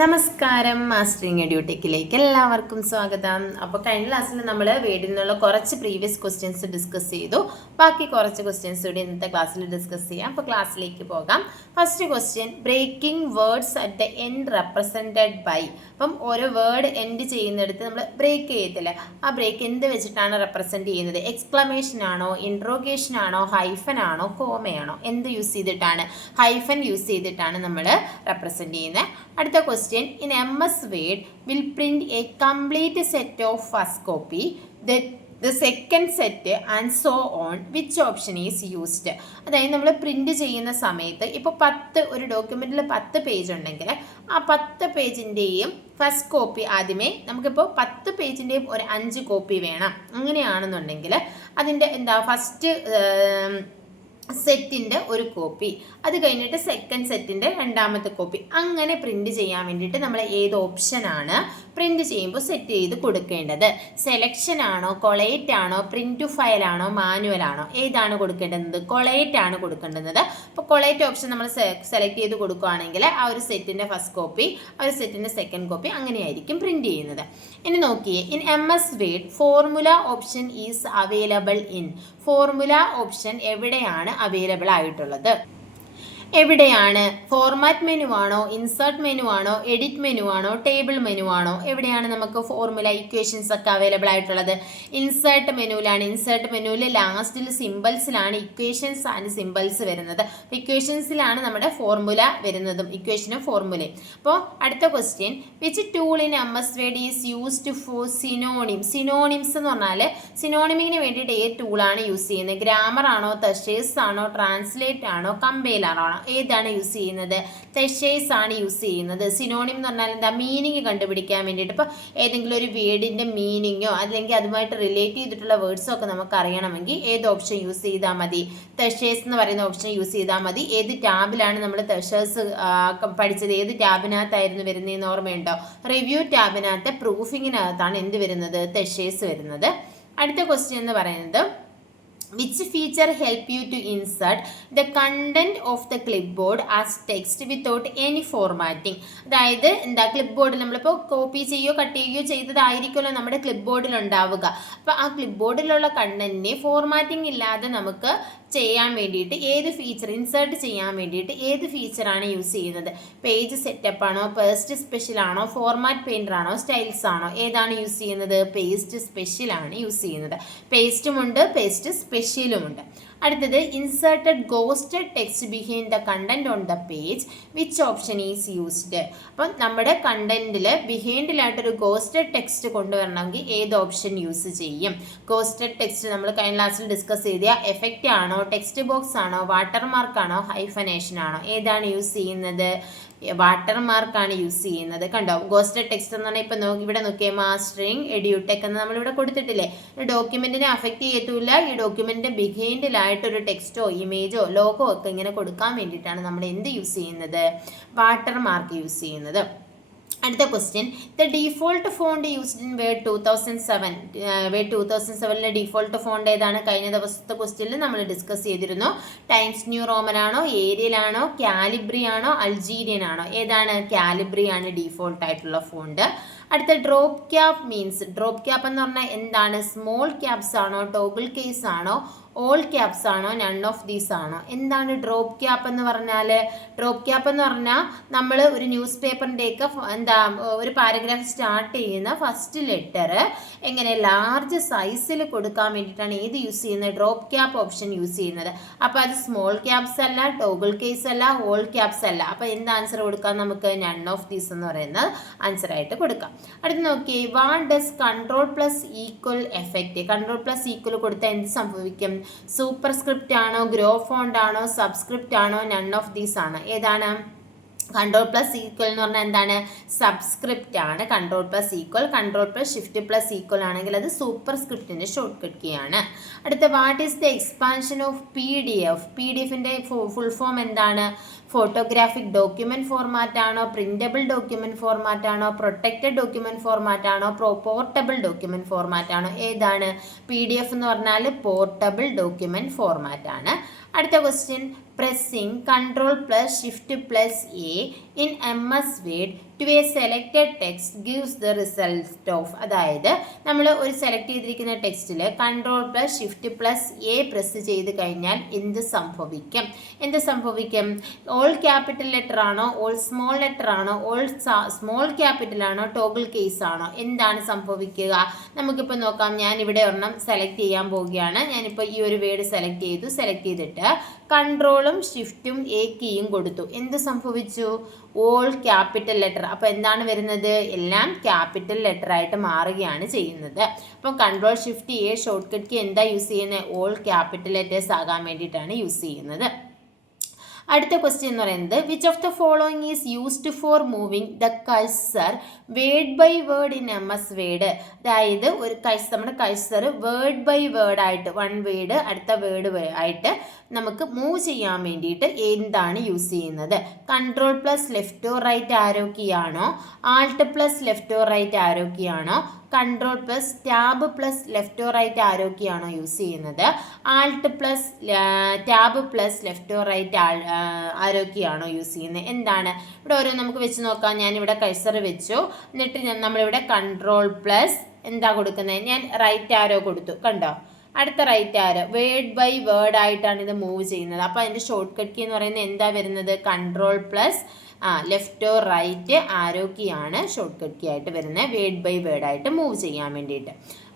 നമസ്കാരം, മാസ്റ്ററിങ് എഡ്യൂടെക്കിലേക്ക് എല്ലാവർക്കും സ്വാഗതം. അപ്പോൾ കഴിഞ്ഞ ക്ലാസ്സിൽ നമ്മൾ വേഡിൽ നിന്നുള്ള കുറച്ച് പ്രീവിയസ് ക്വസ്റ്റ്യൻസ് ഡിസ്കസ് ചെയ്തു. ബാക്കി കുറച്ച് ക്വസ്റ്റ്യൻസ് കൂടി ഇന്നത്തെ ക്ലാസ്സിൽ ഡിസ്കസ് ചെയ്യാം. അപ്പോൾ ക്ലാസ്സിലേക്ക് പോകാം. First question, breaking words at the end represented by. അപ്പം ഓരോ വേർഡ് എൻഡ് ചെയ്യുന്നിടത്ത് നമ്മൾ ബ്രേക്ക് ചെയ്യത്തില്ല. ആ ബ്രേക്ക് എന്ത് വെച്ചിട്ടാണ് റെപ്രസെൻറ്റ് ചെയ്യുന്നത്? എക്സ്ക്ലമേഷൻ ആണോ, ഇൻട്രോഗേഷൻ ആണോ, ഹൈഫൻ ആണോ, കോമയാണോ? എന്ത് യൂസ് ചെയ്തിട്ടാണ്? ഹൈഫൻ യൂസ് ചെയ്തിട്ടാണ് നമ്മൾ റെപ്രസെൻറ്റ് ചെയ്യുന്നത്. അടുത്ത question, in MS Word will print a complete set of first copy, the second set and so on. Which option is used? അതായത് നമ്മൾ പ്രിൻറ്റ് ചെയ്യുന്ന സമയത്ത് ഇപ്പോൾ ഒരു ഡോക്യുമെൻറ്റിൽ 10 പേജ് ഉണ്ടെങ്കിൽ ആ 10 പേജിൻ്റെയും ഫസ്റ്റ് കോപ്പി ആദ്യമേ നമുക്കിപ്പോൾ 10 പേജിൻ്റെയും ഒരു 5 കോപ്പി വേണം. അങ്ങനെയാണെന്നുണ്ടെങ്കിൽ അതിൻ്റെ ഫസ്റ്റ് സെറ്റിൻ്റെ ഒരു കോപ്പി, അത് കഴിഞ്ഞിട്ട് സെക്കൻഡ് സെറ്റിൻ്റെ രണ്ടാമത്തെ കോപ്പി, അങ്ങനെ പ്രിൻറ്റ് ചെയ്യാൻ വേണ്ടിയിട്ട് നമ്മൾ ഏത് ഓപ്ഷനാണ് പ്രിൻറ്റ് ചെയ്യുമ്പോൾ സെറ്റ് ചെയ്ത് കൊടുക്കേണ്ടത്? സെലക്ഷൻ ആണോ, കൊളേറ്റ് ആണോ, പ്രിൻറ്റ് ടു ഫയൽ ആണോ, മാനുവൽ ആണോ? ഏതാണ് കൊടുക്കേണ്ടത്? കൊളേറ്റ് ആണ് കൊടുക്കേണ്ടത്. അപ്പോൾ കൊളേറ്റ് ഓപ്ഷൻ നമ്മൾ സെലക്ട് ചെയ്ത് കൊടുക്കുകയാണെങ്കിൽ ആ ഒരു സെറ്റിൻ്റെ ഫസ്റ്റ് കോപ്പി, ആ ഒരു സെറ്റിൻ്റെ സെക്കൻഡ് കോപ്പി അങ്ങനെയായിരിക്കും പ്രിൻറ്റ് ചെയ്യുന്നത്. ഇനി നോക്കിയേ, in MS Word formula option is available in. Formula option എവിടെയാണ് അവൈലബിൾ ആയിട്ടുള്ളത്? എവിടെയാണ്? ഫോർമാറ്റ് മെനു ആണോ, ഇൻസേർട്ട് മെനു ആണോ, എഡിറ്റ് മെനു ആണോ, ടേബിൾ മെനു ആണോ? എവിടെയാണ് നമുക്ക് ഫോർമുല ഇക്വേഷൻസ് ഒക്കെ അവൈലബിൾ ആയിട്ടുള്ളത്? ഇൻസേർട്ട് മെനുവിലാണ്. ഇൻസേർട്ട് മെനുവിൽ ലാസ്റ്റിൽ സിമ്പിൾസിലാണ് ഇക്വേഷൻസ് ആൻഡ് സിമ്പിൾസ് വരുന്നത്. ഇക്വേഷൻസിലാണ് നമ്മുടെ ഫോർമുല വരുന്നതും, ഇക്വേഷനും ഫോർമുലയും. അപ്പോൾ അടുത്ത question, which tool in MS Word is used four synonym? Synonyms എന്ന് പറഞ്ഞാൽ സിനോണിമിന് വേണ്ടിയിട്ട് ഏത് ടൂളാണ് യൂസ് ചെയ്യുന്നത്? ഗ്രാമർ ആണോ, തെഷേഴ്സ് ആണോ, ട്രാൻസ്ലേറ്റ് ആണോ, കമ്പൈലർ ആണോ? ഏതാണ് യൂസ് ചെയ്യുന്നത്? തെഷേഴ്സ് ആണ് യൂസ് ചെയ്യുന്നത്. സിനോണിം എന്ന് പറഞ്ഞാൽ എന്താ? മീനിങ് കണ്ടുപിടിക്കാൻ വേണ്ടിയിട്ട്. ഇപ്പോൾ ഏതെങ്കിലും ഒരു വേർഡിൻ്റെ മീനിങ്ങോ അല്ലെങ്കിൽ അതുമായിട്ട് റിലേറ്റ് ചെയ്തിട്ടുള്ള വേർഡ്സോ ഒക്കെ നമുക്ക് അറിയണമെങ്കിൽ ഏത് ഓപ്ഷൻ യൂസ് ചെയ്താൽ മതി? തെഷേഴ്സ് എന്ന് പറയുന്ന ഓപ്ഷൻ യൂസ് ചെയ്താൽ മതി. ഏത് ടാബിലാണ് നമ്മൾ തെഷേഴ്സ് പഠിച്ചത്? ഏത് ടാബിനകത്തായിരുന്നു വരുന്നതെന്ന് ഓർമ്മയുണ്ടോ? റിവ്യൂ ടാബിനകത്തെ പ്രൂഫിങ്ങിനകത്താണ് എന്ത് വരുന്നത്? തെഷേഴ്സ് വരുന്നത്. അടുത്ത ക്വസ്റ്റ്യൻ എന്ന് പറയുന്നത്, which feature help you to insert the content of the clipboard as text without any formatting? അതായത് എന്താ, ക്ലിപ്പ് ബോർഡിൽ നമ്മളിപ്പോൾ കോപ്പി ചെയ്യുകയോ കട്ട് ചെയ്യുകയോ ചെയ്തതായിരിക്കുമല്ലോ നമ്മുടെ ക്ലിപ്പ് ബോർഡിൽ ഉണ്ടാവുക. അപ്പോൾ ആ ക്ലിപ്പ് ബോർഡിലുള്ള കണ്ടന്റിനെ ഫോർമാറ്റിംഗ് ഇല്ലാതെ നമുക്ക് ചെയ്യാൻ വേണ്ടിയിട്ട് ഏത് ഫീച്ചർ, ഇൻസേർട്ട് ചെയ്യാൻ വേണ്ടിയിട്ട് ഏത് ഫീച്ചറാണ് യൂസ് ചെയ്യുന്നത്? പേജ് സെറ്റപ്പ് ആണോ, പേസ്റ്റ് സ്പെഷ്യൽ ആണോ, ഫോർമാറ്റ് പെയിൻറ്റർ ആണോ, സ്റ്റൈൽസ് ആണോ? ഏതാണ് യൂസ് ചെയ്യുന്നത്? പേസ്റ്റ് സ്പെഷ്യൽ ആണ് യൂസ് ചെയ്യുന്നത്. പേസ്റ്റുമുണ്ട്, പേസ്റ്റ് സ്പെഷ്യലുമുണ്ട്. അടുത്തത്, inserted ghosted text behind the content on the page, which option is used? അപ്പം നമ്മുടെ കണ്ടന്റിൽ ബിഹൈൻഡിലായിട്ടൊരു ഗോസ്റ്റഡ് ടെക്സ്റ്റ് കൊണ്ടുവരണമെങ്കിൽ ഏത് ഓപ്ഷൻ യൂസ് ചെയ്യും? ഗോസ്റ്റഡ് ടെക്സ്റ്റ് നമ്മൾ കഴിഞ്ഞ ക്ലാസ്സിൽ ഡിസ്കസ് ചെയ്ത എഫക്റ്റ് ആണോ, ടെക്സ്റ്റ് ബോക്സ് ആണോ, വാട്ടർമാർക്ക് ആണോ, ഹൈഫനേഷൻ ആണോ? ഏതാണ് യൂസ് ചെയ്യുന്നത്? വാട്ടർമാർക്കാണ് യൂസ് ചെയ്യുന്നത്. കണ്ടോ, ഗോസ്റ്റഡ് ടെക്സ്റ്റ് എന്ന് പറഞ്ഞാൽ ഇപ്പം ഇവിടെ നോക്കിയേ, മാസ്റ്ററിങ് എഡ്യൂടെക് എന്ന് നമ്മളിവിടെ കൊടുത്തിട്ടില്ലേ? ഡോക്യുമെൻറ്റിനെ അഫക്റ്റ് ചെയ്യത്തില്ല. ഈ ഡോക്യുമെൻറ്റിൻ്റെ ബിഹൈൻഡിലായിട്ടൊരു ടെക്സ്റ്റോ ഇമേജോ ലോഗോ ഒക്കെ ഇങ്ങനെ കൊടുക്കാൻ വേണ്ടിയിട്ടാണ് നമ്മൾ എന്ത് യൂസ് ചെയ്യുന്നത്? വാട്ടർമാർക്ക് യൂസ് ചെയ്യുന്നത്. അടുത്ത question, the default font used in word 2007. Word 2007 default font ഏതാണ്? കഴിഞ്ഞ ദിവസത്തെ ക്വസ്റ്റ്യനിൽ നമ്മൾ ഡിസ്കസ് ചെയ്തിരുന്നു. ടൈംസ് ന്യൂ റോമൻ ആണോ, ഏരിയൽ ആണോ, കാലിബ്രി ആണോ, അൾജീരിയൻ ആണോ? ഏതാണ്? കാലിബ്രി ആണ് ഡിഫോൾട്ട് ആയിട്ടുള്ള ഫോണ്ട്. അടുത്ത, drop cap means. Drop cap എന്ന് പറഞ്ഞാൽ എന്താണ്? സ്മോൾ ക്യാപ്സ് ആണോ, ടോഗിൾ കേസ് ആണോ, ഓൾ ക്യാപ്സ് ആണോ, നൺ ഓഫ് ദീസ് ആണോ? എന്താണ് ഡ്രോപ്പ് ക്യാപ്പ് എന്ന് പറഞ്ഞാൽ? ഡ്രോപ്പ് ക്യാപ്പ് എന്ന് പറഞ്ഞാൽ നമ്മൾ ഒരു ന്യൂസ് പേപ്പറിൻ്റെയൊക്കെ ഒരു പാരഗ്രാഫ് സ്റ്റാർട്ട് ചെയ്യുന്ന ഫസ്റ്റ് ലെറ്റർ എങ്ങനെ ലാർജ് സൈസിൽ കൊടുക്കാൻ വേണ്ടിയിട്ടാണ് ഏത് യൂസ് ചെയ്യുന്നത്? ഡ്രോപ്പ് ക്യാപ്പ് ഓപ്ഷൻ യൂസ് ചെയ്യുന്നത്. അപ്പോൾ അത് സ്മോൾ ക്യാപ്സ് അല്ല, ടോഗിൾ കേസ് അല്ല, ഓൾ ക്യാപ്സ് അല്ല. അപ്പോൾ എന്ത് ആൻസർ കൊടുക്കാം നമുക്ക്? നൺ ഓഫ് ദീസ് എന്ന് പറയുന്നത് ആൻസർ ആയിട്ട് കൊടുക്കാം. അടുത്ത് നോക്കിയേ, what does control plus equal effect? Control plus equal കൊടുത്താൽ എന്ത് സംഭവിക്കും? സൂപ്പർ സ്ക്രിപ്റ്റ് ആണോ, ഗ്രോ ഫോണ്ട് ആണോ, സബ്സ്ക്രിപ്റ്റ് ആണോ, നൺ ഓഫ് ദീസ് ആണ്? ഏതാണ്? കൺട്രോൾ പ്ലസ് ഈക്വൽ എന്ന് പറഞ്ഞാൽ എന്താണ്? സബ്സ്ക്രിപ്റ്റ് ആണ് control plus equal. Control plus shift plus equal ആണെങ്കിൽ അത് സൂപ്പർ സ്ക്രിപ്റ്റിൻ്റെ ഷോർട്ട് കട്ട് കീ ആണ്. അടുത്ത, what is the expansion of PDF? PDF-ൻ്റെ ഫുൾ ഫോം എന്താണ്? ഫോട്ടോഗ്രാഫിക് ഡോക്യുമെൻറ്റ് ഫോർമാറ്റ് ആണോ, പ്രിൻ്റബിൾ ഡോക്യുമെൻറ്റ് ഫോർമാറ്റ് ആണോ, പ്രൊട്ടക്റ്റഡ് ഡോക്യുമെൻറ്റ് ഫോർമാറ്റ് ആണോ, പോർട്ടബിൾ ഡോക്യുമെൻറ്റ് ഫോർമാറ്റ് ആണോ? ഏതാണ്? PDF എന്ന് പറഞ്ഞാൽ പോർട്ടബിൾ ഡോക്യുമെൻറ്റ് ഫോർമാറ്റ് ആണ്. അടുത്ത question, pressing Ctrl plus Shift plus A in MS Word to a selected text gives the result of. അതായത് നമ്മൾ ഒരു സെലക്ട് ചെയ്തിരിക്കുന്ന ടെക്സ്റ്റിൽ Ctrl+Shift+A പ്രസ് ചെയ്ത് കഴിഞ്ഞാൽ എന്ത് സംഭവിക്കും? ഓൾ ക്യാപിറ്റൽ ലെറ്റർ ആണോ, ഓൾ സ്മോൾ ലെറ്റർ ആണോ, ഓൾ സ്മോൾ ക്യാപിറ്റൽ ആണോ, ടോഗിൾ കേസ് ആണോ, എന്താണ് സംഭവിക്കുക? നമുക്കിപ്പോൾ നോക്കാം. ഞാനിവിടെ ഒരെണ്ണം സെലക്ട് ചെയ്യാൻ പോവുകയാണ്. ഞാനിപ്പോൾ ഈ ഒരു വേർഡ് സെലക്ട് ചെയ്തിട്ട് കൺട്രോളും ഷിഫ്റ്റും എ കീയും കൊടുത്തു. എന്ത് സംഭവിച്ചു? All capital letter. അപ്പോൾ എന്താണ് വരുന്നത്? എല്ലാം ക്യാപിറ്റൽ ലെറ്റർ ആയിട്ട് മാറുകയാണ് ചെയ്യുന്നത്. അപ്പം Ctrl+Shift+A ഷോർട്ട് കട്ട് കീ എന്താ യൂസ് ചെയ്യുന്നത്? ഓൾ ക്യാപിറ്റൽ ലെറ്റേഴ്സ് ആകാൻ വേണ്ടിയിട്ടാണ് യൂസ് ചെയ്യുന്നത്. അടുത്ത ക്വസ്റ്റ്യൻ എന്ന് പറയുന്നത് which of the following is used for moving the cursor word by word in MS Word. അതായത് ഒരു നമ്മുടെ കഴ്സർ വേർഡ് ബൈ വേർഡ് ആയിട്ട് വൺ വേർഡ് അടുത്ത വേർഡ് ആയിട്ട് നമുക്ക് മൂവ് ചെയ്യാൻ വേണ്ടിയിട്ട് എന്താണ് യൂസ് ചെയ്യുന്നത്? Ctrl+Left or Right arrow key ആണോ, Alt+Left or Right arrow key ആണോ, Ctrl+Tab+Left or Right arrow key ആണോ യൂസ് ചെയ്യുന്നത്, Alt+Tab+Left or Right arrow key ആണോ യൂസ് ചെയ്യുന്നത്? എന്താണ് ഇവിടെ ഓരോ നമുക്ക് വെച്ച് നോക്കാം. ഞാനിവിടെ കഴ്സർ വെച്ചു, എന്നിട്ട് നമ്മളിവിടെ Ctrl+ എന്താ കൊടുക്കുന്നത്? ഞാൻ റൈറ്റ് ആരോ കൊടുത്തു, കണ്ടോ? അടുത്ത right arrow word by word ആയിട്ടാണ് ഇത് മൂവ് ചെയ്യുന്നത്. അപ്പോൾ അതിൻ്റെ ഷോർട്ട് കട്ട് കീ എന്ന് പറയുന്നത് എന്താ വരുന്നത്? Ctrl+Left or Right arrow key ആണ് ഷോർട്ട് കട്ട് കീ ആയിട്ട് വരുന്നത്, വേർഡ് ബൈ വേർഡ് ആയിട്ട് മൂവ് ചെയ്യാൻ വേണ്ടിയിട്ട്.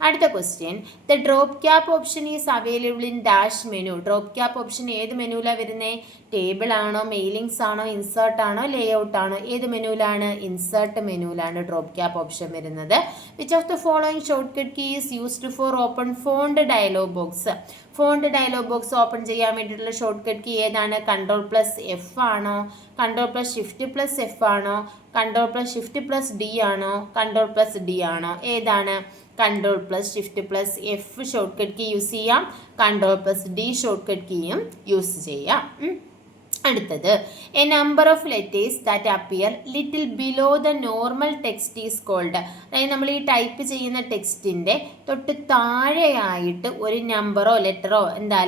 അടുത്ത question the drop cap option is available in dash menu. Drop cap option ഏത് മെനുവിലാണ് വരുന്നത്? ടേബിൾ ആണോ, മെയിലിങ്സ് ആണോ, ഇൻസേർട്ട് ആണോ, ലേഔട്ട് ആണോ? ഏത് മെനുവിലാണ്? ഇൻസേർട്ട് മെനുവിലാണ് ഡ്രോപ്പ് ക്യാപ്പ് ഓപ്ഷൻ വരുന്നത്. Which of the following shortcut key is used for open font dialog box. Font dialog box open ചെയ്യാൻ വേണ്ടിയിട്ടുള്ള ഷോർട്ട് കട്ട് കീ ഏതാണ്? Ctrl+F ആണോ, Ctrl+Shift+F ആണോ, Ctrl+Shift+D ആണോ, Ctrl+D ആണോ? ഏതാണ്? Ctrl+Shift+F short cut key use ചെയ്യാം, Ctrl+D ഷോർട്ട് കട്ട് കീയും യൂസ് ചെയ്യാം. അടുത്തത് a number of letters that appear little below the normal text is called. അതായത് നമ്മൾ ഈ ടൈപ്പ് ചെയ്യുന്ന ടെക്സ്റ്റിൻ്റെ തൊട്ട് താഴെയായിട്ട് ഒരു നമ്പറോ ലെറ്ററോ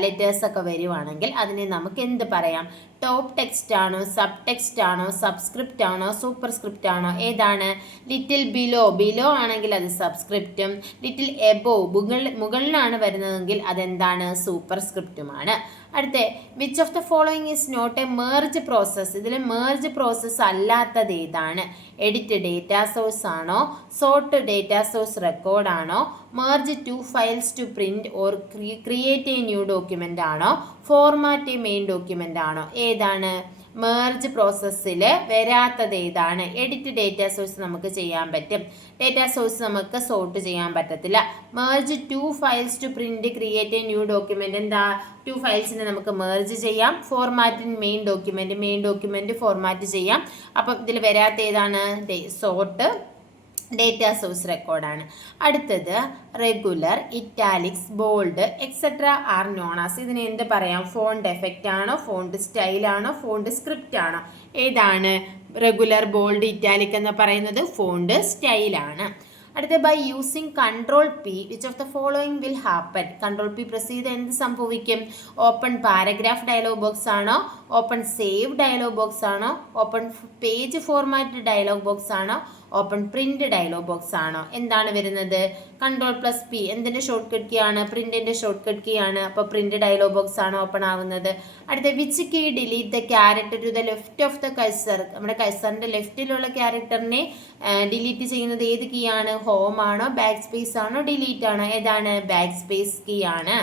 ലെറ്റേഴ്സൊക്കെ വരുവാണെങ്കിൽ അതിനെ നമുക്ക് എന്ത് പറയാം? ടോപ്പ് ടെക്സ്റ്റ് ആണോ, സബ് ടെക്സ്റ്റ് ആണോ, സബ്സ്ക്രിപ്റ്റ് ആണോ, സൂപ്പർ സ്ക്രിപ്റ്റ് ആണോ? ഏതാണ്? ലിറ്റിൽ ബിലോ ആണെങ്കിൽ അത് സബ്സ്ക്രിപ്റ്റും, ലിറ്റിൽ എബോ മുകളിലാണ് വരുന്നതെങ്കിൽ അതെന്താണ്? സൂപ്പർ സ്ക്രിപ്റ്റുമാണ്. അടുത്ത which of the following is not a merge process. ഇതിൽ മേർജ് പ്രോസസ്സ് അല്ലാത്തത് ഏതാണ്? എഡിറ്റ് ഡേറ്റാ സോഴ്സ് ആണോ, സോർട്ട് ഡേറ്റാ സോഴ്സ് റെക്കോർഡ് ആണോ, merge two files to print or create a new document ആണോ, ഫോർമാറ്റ് എ മെയിൻ ഡോക്യുമെൻ്റ് ആണോ? ഏതാണ്? Merge പ്രോസസ്സിൽ വരാത്തത് ഏതാണ്? എഡിറ്റ് ഡേറ്റാ സോഴ്സ് നമുക്ക് ചെയ്യാൻ പറ്റും, ഡേറ്റാ സോഴ്സ് നമുക്ക് സോർട്ട് ചെയ്യാൻ പറ്റത്തില്ല. Merge two files to print create a new document എന്താ? ടു ഫയൽസിനെ നമുക്ക് മേർജ് ചെയ്യാം. ഫോർമാറ്റ് മെയിൻ ഡോക്യുമെൻ്റ് ഫോർമാറ്റ് ചെയ്യാം. അപ്പം ഇതിൽ വരാത്ത ഏതാണ്? സോർട്ട് ഡേറ്റാ സോഴ്സ് റെക്കോർഡാണ്. അടുത്തത് regular, italics, bold etcetera are known as. ഇതിന് എന്ത് പറയാം? ഫോണ്ട് എഫക്റ്റ് ആണോ, ഫോണ്ട് സ്റ്റൈൽ ആണോ, ഫോണ്ട് സ്ക്രിപ്റ്റ് ആണോ? ഏതാണ്? റെഗുലർ, ബോൾഡ്, ഇറ്റാലിക് എന്ന് പറയുന്നത് ഫോണ്ട് സ്റ്റൈലാണ്. അടുത്ത by using Ctrl+P which of the following will happen. Ctrl+P press ചെയ്ത് എന്ത് സംഭവിക്കും? ഓപ്പൺ പാരഗ്രാഫ് ഡയലോഗ് ബോക്സ് ആണോ, ഓപ്പൺ സേവ് ഡയലോഗ് ബോക്സ് ആണോ, open page format dialog box ആണോ, ഓപ്പൺ പ്രിന്റ് ഡയലോഗ് ബോക്സ് ആണോ? എന്താണ് വരുന്നത്? Ctrl+P എന്തിൻ്റെ ഷോർട്ട് കട്ട് കീ ആണ്? പ്രിന്റിൻ്റെ ഷോർട്ട് കട്ട് കീ ആണ്. അപ്പോൾ പ്രിന്റ് ഡയലോഗ് ബോക്സ് ആണ് ഓപ്പൺ ആവുന്നത്. അടുത്ത which key delete the character to the left of the cursor. നമ്മുടെ കഴ്സറിൻ്റെ ലെഫ്റ്റിലുള്ള ക്യാരക്ടറിനെ ഡിലീറ്റ് ചെയ്യുന്നത് ഏത് കീ ആണ്? ഹോം ആണോ, ബാക്ക് സ്പേസ് ആണോ, ഡിലീറ്റ് ആണോ? ഏതാണ്? ബാക്ക് സ്പേസ് കീ ആണ്.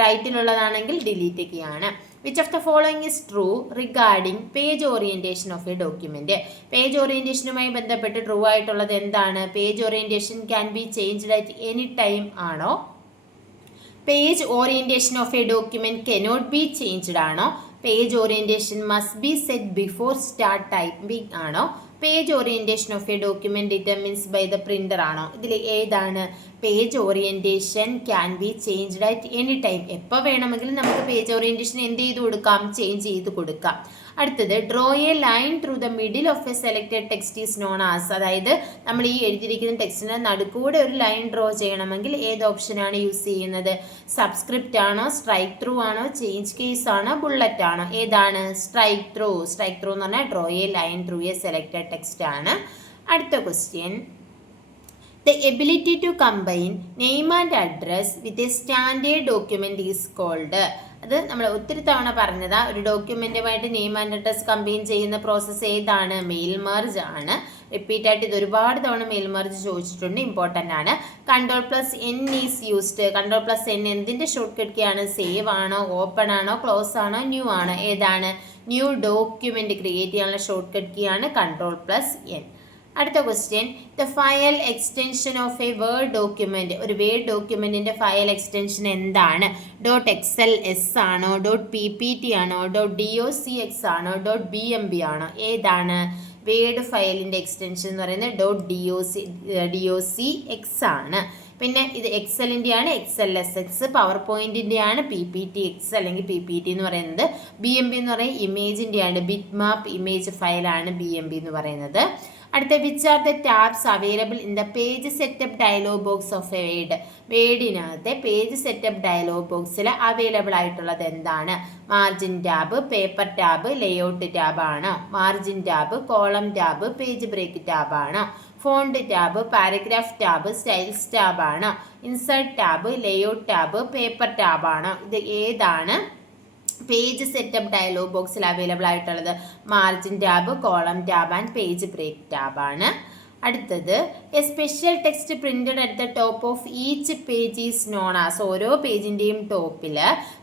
റൈറ്റിലുള്ളതാണെങ്കിൽ ഡിലീറ്റ് കീ ആണ്. Which of the following is true regarding page orientation of a document. Page ഓറിയൻറ്റേഷനുമായി ബന്ധപ്പെട്ട് ട്രൂ ആയിട്ടുള്ളത് എന്താണ്? Page orientation can be changed at any time ആണോ? Page orientation of a document cannot be changed ആണോ? Page orientation must be set before start typing ആണോ? Page orientation of a document determines by the printer ആണോ? ഇതിൽ ഏതാണ്? Page orientation can be changed at any time. എപ്പോൾ വേണമെങ്കിലും നമുക്ക് page orientation എന്ത് ചെയ്ത് കൊടുക്കാം? ചേഞ്ച് ചെയ്ത് കൊടുക്കാം. അടുത്തത് draw A line through the middle of A selected text is known as. അതായത് നമ്മൾ ഈ എഴുതിയിരിക്കുന്ന ടെക്സ്റ്റിന് നടുക്കൂടെ ഒരു ലൈൻ ഡ്രോ ചെയ്യണമെങ്കിൽ ഏത് ഓപ്ഷനാണ് യൂസ് ചെയ്യുന്നത്? സബ്സ്ക്രിപ്റ്റ് ആണോ, സ്ട്രൈക്ക് ത്രൂ ആണോ, ചേഞ്ച് കേസ് ആണോ, ബുള്ളറ്റ് ആണോ? ഏതാണ്? Strike through. സ്ട്രൈക്ക് ത്രൂ എന്ന് പറഞ്ഞാൽ draw A line through A selected text ആണ്. അടുത്ത question, the ability to combine name and address with a standard document is called. അത് നമ്മൾ ഒത്തിരി തവണ പറഞ്ഞതാ. ഒരു ഡോക്യുമെൻറ്റുമായിട്ട് നെയിം ആൻഡ് അഡ്രസ് കമ്പൈൻ ചെയ്യുന്ന പ്രോസസ്സ് ഏതാണ്? മെയിൽ മെർജ് ആണ്. റിപ്പീറ്റ് ആയിട്ട് ഇത് ഒരുപാട് തവണ മെയിൽ മെർജ് ചോദിച്ചിട്ടുണ്ട്, ഇമ്പോർട്ടൻ്റ് ആണ്. Ctrl+N is used. Ctrl+N എന്തിൻ്റെ ഷോർട്ട് കട്ട് കീ ആണ്? സേവ് ആണോ, ഓപ്പൺ ആണോ, ക്ലോസ് ആണോ, ന്യൂ ആണോ? ഏതാണ്? ന്യൂ ഡോക്യുമെൻറ്റ് ക്രിയേറ്റ് ചെയ്യാനുള്ള ഷോർട്ട് കട്ട് കീ ആണ് Ctrl+N. അടുത്ത question, the file extension of A word document. ഒരു വേർഡ് ഡോക്യുമെൻറ്റിൻ്റെ ഫയൽ എക്സ്റ്റൻഷൻ എന്താണ്? .xls ആണോ, .ppt ആണോ, .docx ആണോ, .bmb ആണോ? ഏതാണ്? വേർഡ് ഫയലിൻ്റെ എക്സ്റ്റൻഷൻ എന്ന് പറയുന്നത് .docx ആണ്. പിന്നെ ഇത് എക്സലിൻ്റെ ആണ് XLSX, പവർ പോയിൻറ്റിൻ്റെ ആണ് PPTX അല്ലെങ്കിൽ PPT എന്ന് പറയുന്നത്. BMB എന്ന് പറയുന്നത് ഇമേജിൻ്റെ ആണ്, ബിറ്റ് മാപ്പ് ഇമേജ് ഫയലാണ് BMB എന്ന് പറയുന്നത്. അടുത്ത, which are the tabs available in the page setup dialog box of a Word. വേഡിനകത്തെ പേജ് സെറ്റപ്പ് ഡയലോഗ് ബോക്സിൽ അവൈലബിൾ ആയിട്ടുള്ളത് എന്താണ്? Margin tab, paper tab, layout tab ആണോ? Margin tab, column tab, page break tab ആണോ? Font tab, paragraph tab, styles tab ആണോ? Insert tab, layout tab, paper tab ആണോ? ഇത് ഏതാണ് പേജ് സെറ്റപ്പ് ഡയലോഗ് ബോക്സിൽ അവൈലബിൾ ആയിട്ടുള്ളത്? Margin tab, column tab and page break tab ആണ്. അടുത്തത്, a special text printed at the top of each page is known as. ഓരോ പേജിൻ്റെയും ടോപ്പിൽ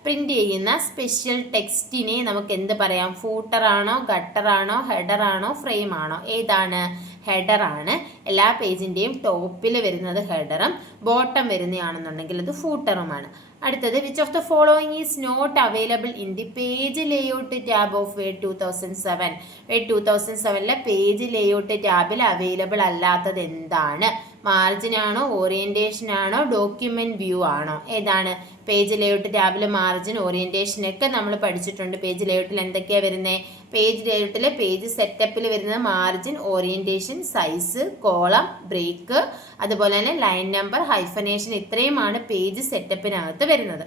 പ്രിന്റ് ചെയ്യുന്ന സ്പെഷ്യൽ ടെക്സ്റ്റിനെ നമുക്ക് എന്ത് പറയാം? ഫൂട്ടർ ആണോ, ഗട്ടർ ആണോ, ഹെഡർ ആണോ, ഫ്രെയിം ആണോ? ഏതാണ്? ഹെഡർ ആണ്. എല്ലാ പേജിൻ്റെയും ടോപ്പിൽ വരുന്നത് ഹെഡറും ബോട്ടം വരുന്നതാണെന്നുണ്ടെങ്കിൽ അത് ഫൂട്ടറുമാണ്. അടുത്തത്, which of the following is not available in the page layout tab of Word 2007. Word 2007 page layout ടാബിൽ അവൈലബിൾ അല്ലാത്തത് എന്താണ്? മാർജിൻ ആണോ, ഓറിയൻറ്റേഷൻ ആണോ, ഡോക്യുമെൻറ്റ് വ്യൂ ആണോ? ഏതാണ്? പേജ് ലേഔട്ട് ടാബിൽ മാർജിൻ, ഓറിയൻറ്റേഷനൊക്കെ നമ്മൾ പഠിച്ചിട്ടുണ്ട്. പേജ് ലേഔട്ടിൽ എന്തൊക്കെയാണ് വരുന്നത്? പേജ് ലേഔട്ടിൽ പേജ് സെറ്റപ്പിൽ വരുന്നത് margin, orientation, size, column, break, അതുപോലെ തന്നെ ലൈൻ നമ്പർ, ഹൈഫനേഷൻ, ഇത്രയുമാണ് പേജ് സെറ്റപ്പിനകത്ത് വരുന്നത്.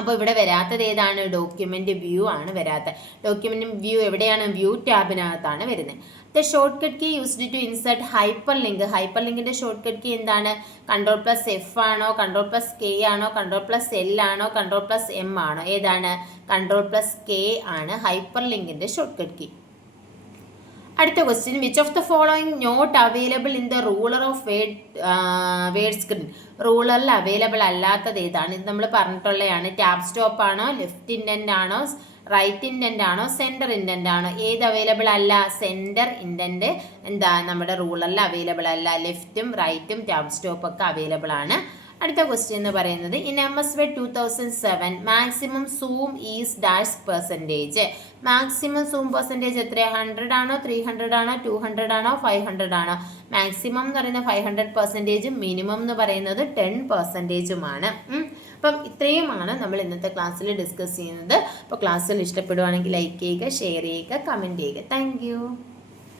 അപ്പോൾ ഇവിടെ വരാത്തത് ഏതാണ്? ഡോക്യുമെൻറ്റ് വ്യൂ ആണ് വരാത്തത്. ഡോക്യുമെൻറ്റ് വ്യൂ എവിടെയാണ്? വ്യൂ ടാബിനകത്താണ് വരുന്നത്. The shortcut key used to insert hyperlink. ഹൈപ്പർ ലിങ്കിൻ്റെ ഷോർട്ട് കട്ട് കീ എന്താണ്? Ctrl+F ആണോ, Ctrl+K ആണോ, Ctrl+L ആണോ, Ctrl+M ആണോ? ഏതാണ്? Ctrl+K ആണ് ഹൈപ്പർ ലിങ്കിൻ്റെ ഷോർട്ട് കട്ട് കീ. അടുത്ത question, which of the following not available in the ruler of Word screen. റൂളറിൽ അവൈലബിൾ അല്ലാത്തത് ഏതാണ്? ഇത് നമ്മൾ പറഞ്ഞിട്ടുള്ളതാണ്. ടാബ് സ്റ്റോപ്പ് ആണോ, ലെഫ്റ്റ് ഇൻഡൻ്റ് ആണോ, റൈറ്റ് ഇൻഡൻ്റ് ആണോ, സെൻറ്റർ ഇൻഡൻ്റ് ആണോ? ഏത് അവൈലബിൾ അല്ല? സെൻറ്റർ ഇൻഡൻ്റ് എന്താ നമ്മുടെ റൂളറിൽ അവൈലബിൾ അല്ല. ലെഫ്റ്റും റൈറ്റും ടാബ് സ്റ്റോപ്പ് ഒക്കെ അവൈലബിൾ ആണ്. അടുത്ത ക്വസ്റ്റ്യൻ എന്ന് പറയുന്നത്, in MS Word 2007 maximum zoom is dash percentage. Maximum zoom percentage എത്രയാണ്? 100 ആണോ, 300 ആണോ, 200 ആണോ, 500 ആണോ? മാക്സിമം എന്ന് പറയുന്നത് 500%, മിനിമം എന്ന് പറയുന്നത് 10%. അപ്പം ഇത്രയുമാണ് നമ്മൾ ഇന്നത്തെ ക്ലാസ്സിൽ ഡിസ്കസ് ചെയ്യുന്നത്. അപ്പോൾ ക്ലാസ്സിൽ ഇഷ്ടപ്പെടുവാണെങ്കിൽ ലൈക്ക് ചെയ്യുക, ഷെയർ ചെയ്യുക, കമൻറ്റ് ചെയ്യുക. താങ്ക്